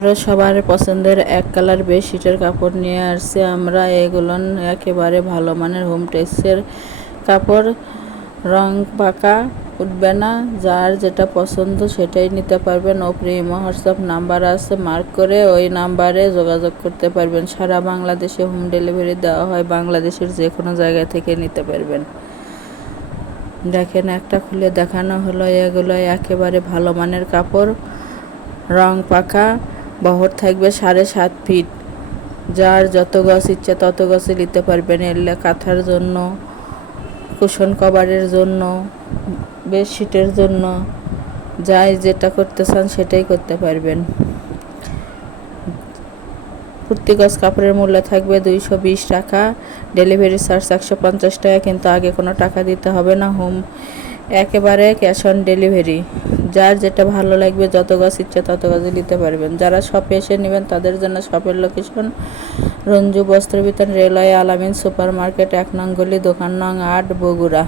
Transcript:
আমরা সবার পছন্দের এক কালার বেডশিটের কাপড় নিয়ে আসছি আমরা। এগুলো একেবারে ভালো মানের হোম টেক্সের কাপড়, রং পাকা উঠবে না। যার যেটা পছন্দ সেটাই নিতে পারবেন। ওপরে ইমো হোয়াটসঅ্যাপ নাম্বার আছে, মার্ক করে ওই নাম্বারে যোগাযোগ করতে পারবেন। সারা বাংলাদেশে হোম ডেলিভারি দেওয়া হয়, বাংলাদেশের যে কোনো জায়গা থেকে নিতে পারবেন। দেখেন, একটা খুলে দেখানো হলো। এগুলো একেবারে ভালো মানের কাপড়, রং পাকা, বহর থাকবে 7.5 ফিট। যার যত গজ ইচ্ছে তত গজে নিতে পারবেন। এলে কাঁথার জন্য, কুশন কভারের জন্য, বেডশিটের জন্য, যাই যেটা করতে চান সেটাই করতে পারবেন। প্রতি গজ কাপড়ের মূল্য থাকবে 220 টাকা। ডেলিভারি চার্জ 150 টাকা, কিন্তু আগে কোনো টাকা দিতে হবে না। একেবারে ক্যাশ অন ডেলিভারি। যার যেটা ভালো লাগবে, যত গজ ইচ্ছে তত গজে নিতে পারবেন। যারা শপে এসে নেবেন তাদের জন্য শপের লোকেশন রঞ্জু বস্ত্র বিতান, রেলওয়ে, আলামিন সুপার মার্কেট, 1 নং গলি, দোকান নং 8, বগুড়া।